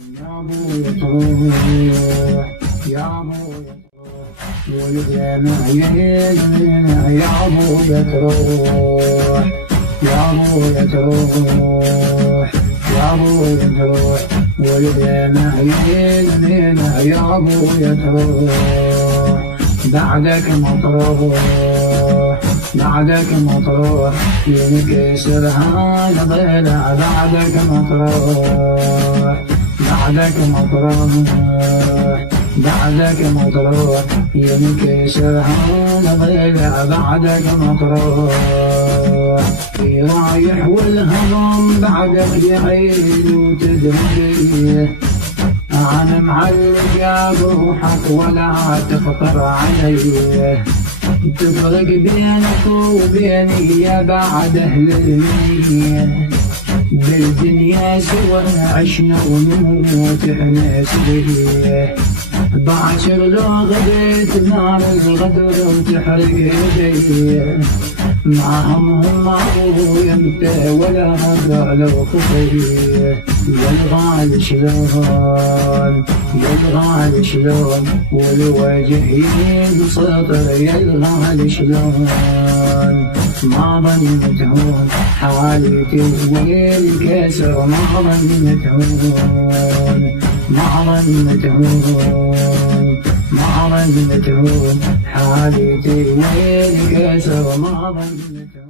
يا ابويا تروح يا ابويا والدينا يهينا يا ابويا تروح يا ابويا تروح يا ابويا تروح والدينا يهينا يا ابويا تروح بعدك ما تروح بعدك ما تروح ينكسر هذا ضلع بعدك ما تروح بعدك ما تروح بعدك ما تروح ينكسر هذا ضلع بعدك ما تروح رايح والهضم بعدك يعيد وتدري أنا معلق بروحك ولا تخطر علي تفرق بينك وبيني يا بعد أهل المية بالدنيا سوا عشنا ونموت احنا سوية بعشر لو غديت نار الغدر وتحرق يدي معهم هم ابويا انت ولا هذا لو خفيه يا الغالي شلون يا الغالي شلون والوجه ينسطر يا الغالي شلون ما ظنيت هون حالتي والكسر ما ظنيت هون ما ظنيت هون ما ظنيت هون حالتي والكسر ما ظنيت هون